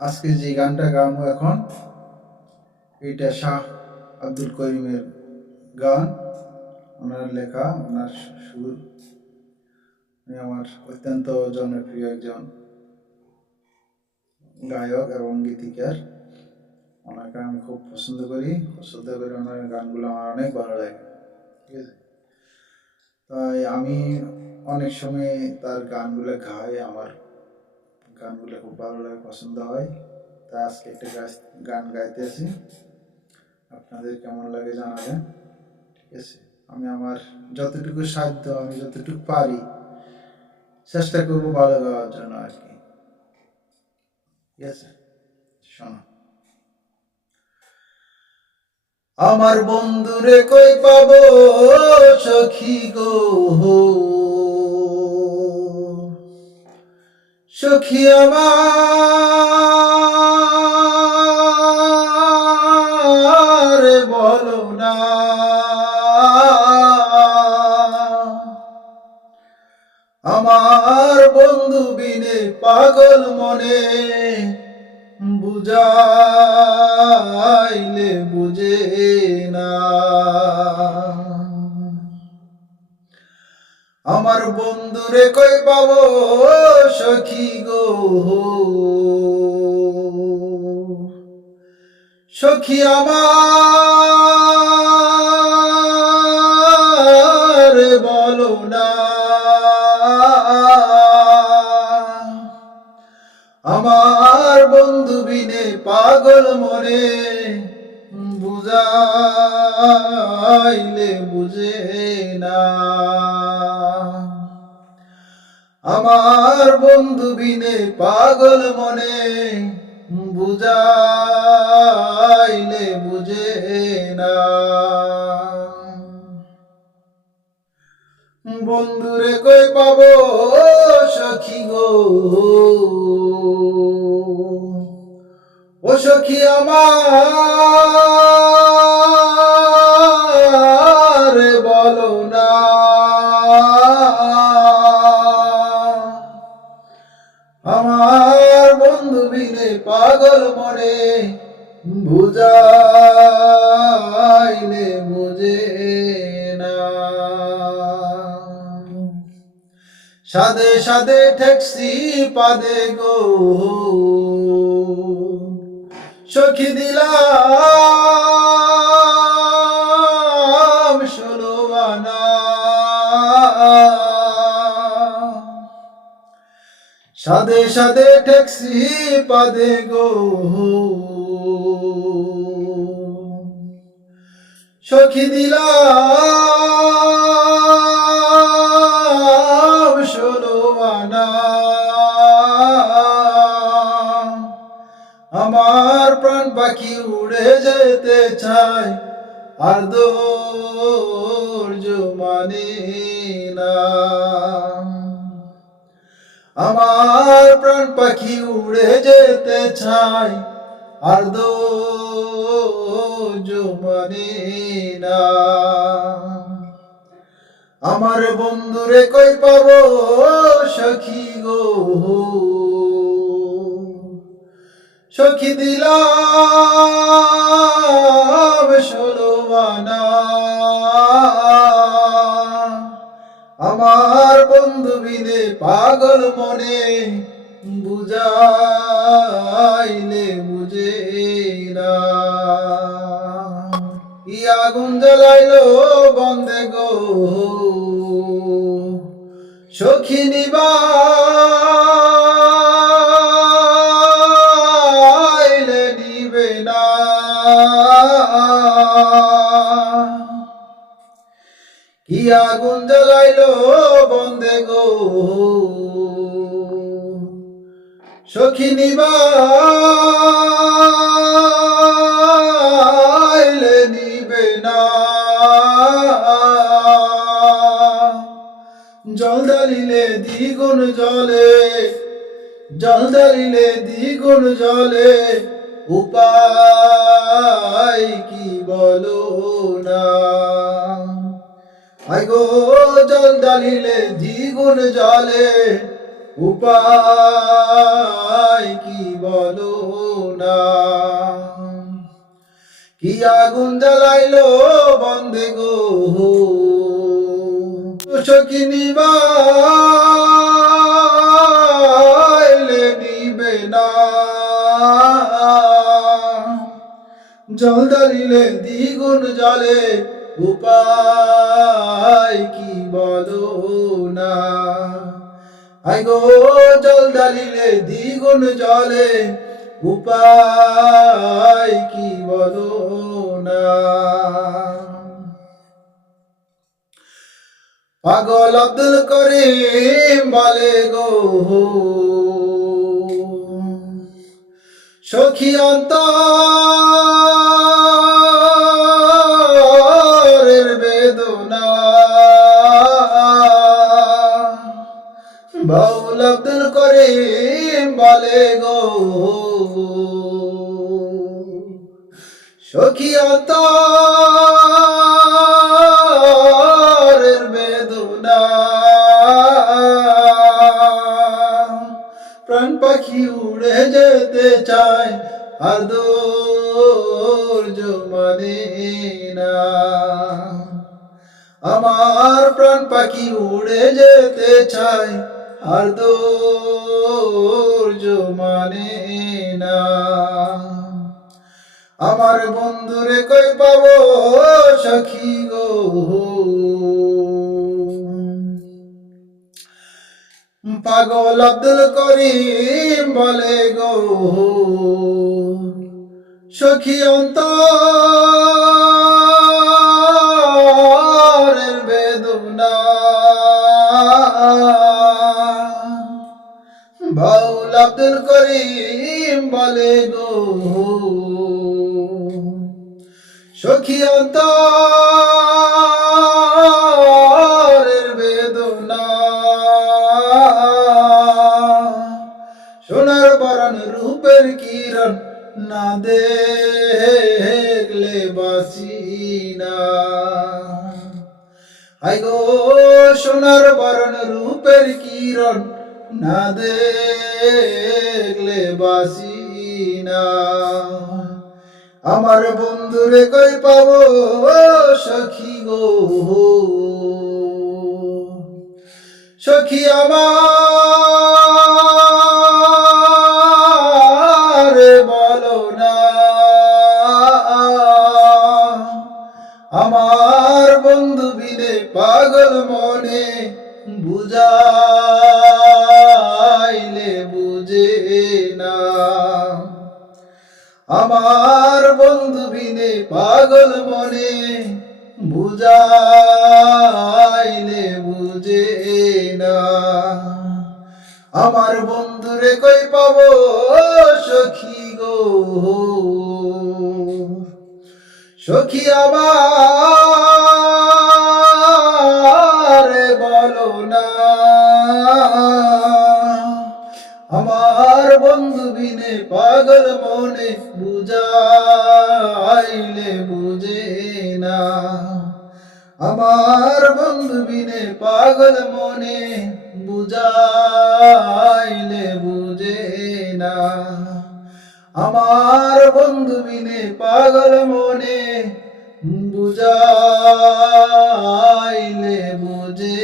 আজকে যে গানটা গাবো এখন, এটা শাহ আব্দুল করিমের গান, ওনার লেখা, ওনার সুর। আমার অত্যন্ত জনপ্রিয় একজন গায়ক এবং গীতিকার। ওনাকে আমি খুব পছন্দ করি ওনার গানগুলো আমার অনেক ভালো লাগে। ঠিক আছে, তাই আমি অনেক সময় তার গানগুলো গাই, আমার গানগুলো খুব ভালো লাগে, পছন্দ হয়। তাই আজকে একটা গান গাইতেছি, আপনাদের কেমন লাগে জানাবেন। ঠিক আছে, আমি আমার যতটুকু সাধ্য, আমি যতটুকু পারি চেষ্টা করবো ভালো গাওয়ার জন্য আর কি। ঠিক আছে, শোনো। আমার বন্ধুরে কই পাবো সখী গো, সখী আমার বলো না, আমার বন্ধু বিনে পাগল মনে বুঝাইলে বুঝে না। আমার বন্ধুরে কই পাবো সখী গো, সখী আমার বলো না, আমার বন্ধু বিনে পাগল মনে বুঝাইলে বুঝে না। আমার বন্ধু বিনে পাগল মনে বুঝাইলে বুঝে না। বন্ধুরে কই পাবো সখী গো, ও সখী আমার বলো না, আমার বন্ধু বিনে পাগল মনে বুঝাইলে বুঝে না। সাদে সাদে ঠেকসি পাদে গো, সখী দিলাম 16 আনা, সাদে সাদে ট্যাক্সি পাদে গো, সখী দিলাম 16 আনা। আমার প্রাণ পাখি উড়ে যেতে চায়, আর ধৈর্য মানে না। আমার প্রাণ পাখি উড়ে যেতে চায়, আর ধৈর্য মানে না। আমার বন্ধুরে কই পাবো সখী গো, সখী দিলাম 16 আনা। আমার বন্ধু বিনে পাগল মনে বুঝাইলে বুঝে না। ই আগুন জ্বালাইলো বন্ধে গো, সখী নিবাইলে নিবে না। কি আগুন জ্বালাইলো বন্ধে গো, সখী নিবাইলে নিবে না। জল ঢালিলে দ্বিগুণ জলে, জল ঢালিলে দ্বিগুণ জলে, উপায় কি বলো না। আই গো জল ঢালিলে দ্বিগুণ জলে, উপায় কি বলো না। কি আগুন জ্বালাইলো বন্ধে গো, সখী নিবাইলে নিবে না। জল ঢালিলে দ্বিগুণ জলে, উপায় কি বলো না। আই গো জল ঢালিলে দ্বিগুণ জলে, উপায় কি বলো না। পাগল আব্দুল করিম বলে গো, সখী অন্তরের বেদনা। বাউল আব্দুল করিম বলে গো, সখী অন্তরের বেদনা। প্রাণ পাখি উড়ে যেতে চায়, আর ধৈর্য মানে না। আমার প্রাণ পাখি উড়ে যেতে চায়, আর ধৈর্য মানে না। আমার বন্ধুরে কই পাবো সখী গো, পাগল আব্দুল করিম বলে গো, সখী অন্তরের বেদনা। বাউল আব্দুল করিম বলে গো, সখী অন্তরের বেদনা। সোনার বরণ রূপের কিরণ, না দেখলে বাসি না। আই গো সোনার বরণ রূপের কিরণ, না দেখলে বাসি না। আমার বন্ধুরে কই পাবো সখী গো, সখী আমার বলো না। আমার বন্ধু বিনে পাগল মনে, বুঝাইলে বুঝে না। আমার বন্ধু বিনে পাগল মনে, বুঝাইলে বুঝে না। আমার বন্ধুরে কই পাবো সখী গো, সখী আমার বলো না। আমার বন্ধু বিনে পাগল মনে, বুঝাইলে বুঝে না। আমার বন্ধু বিনে পাগল মনে, বুঝাইলে বুঝে না। আমার বন্ধু বিনে পাগল মনে, বুঝাইলে বুঝে